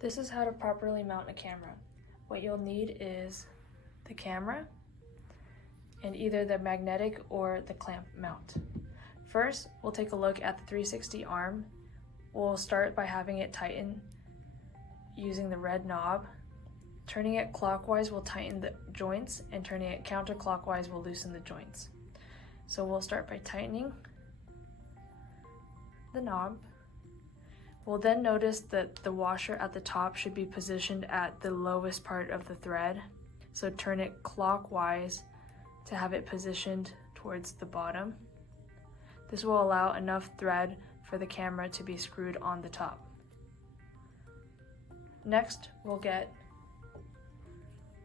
This is how to properly mount a camera. What you'll need is the camera and either the magnetic or the clamp mount. First, we'll take a look at the 360 arm. We'll start by having it tighten using the red knob. Turning it clockwise will tighten the joints, and turning it counterclockwise will loosen the joints. So we'll start by tightening the knob. We'll then notice that the washer at the top should be positioned at the lowest part of the thread. So turn it clockwise to have it positioned towards the bottom. This will allow enough thread for the camera to be screwed on the top. Next, we'll get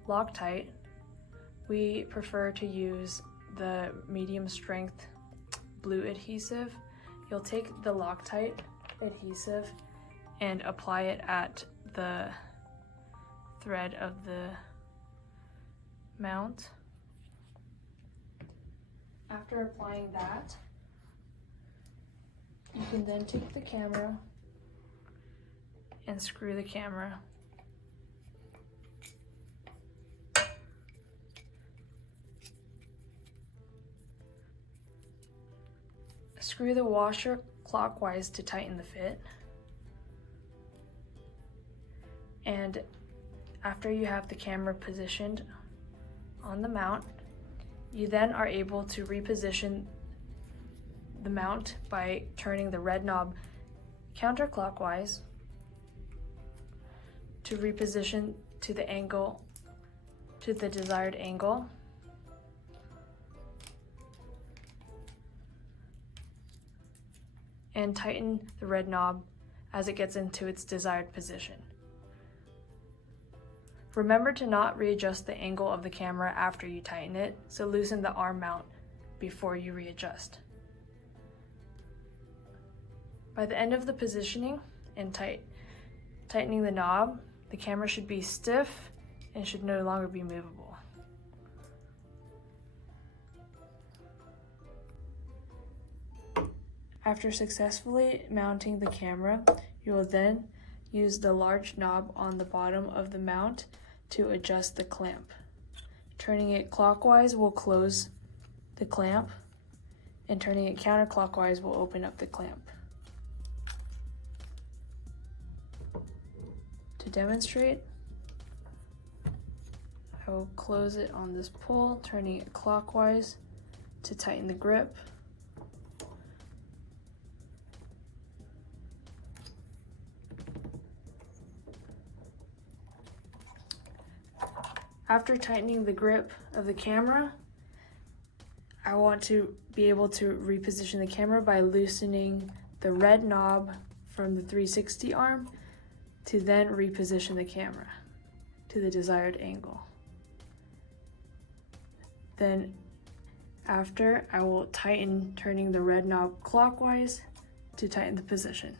Loctite. We prefer to use the medium strength blue adhesive. You'll take the Loctite adhesive and apply it at the thread of the mount. After applying that, you can then take the camera and screw the camera. Screw the washer clockwise to tighten the fit. And after you have the camera positioned on the mount, you then are able to reposition the mount by turning the red knob counterclockwise to reposition to the desired angle. And tighten the red knob as it gets into its desired position. Remember to not readjust the angle of the camera after you tighten it, so loosen the arm mount before you readjust. By the end of the positioning and tightening the knob, the camera should be stiff and should no longer be movable. After successfully mounting the camera, you will then use the large knob on the bottom of the mount to adjust the clamp. Turning it clockwise will close the clamp, and turning it counterclockwise will open up the clamp. To demonstrate, I will close it on this pull, turning it clockwise to tighten the grip. After tightening the grip of the camera, I want to be able to reposition the camera by loosening the red knob from the 360 arm to then reposition the camera to the desired angle. Then after, I will tighten, turning the red knob clockwise to tighten the position.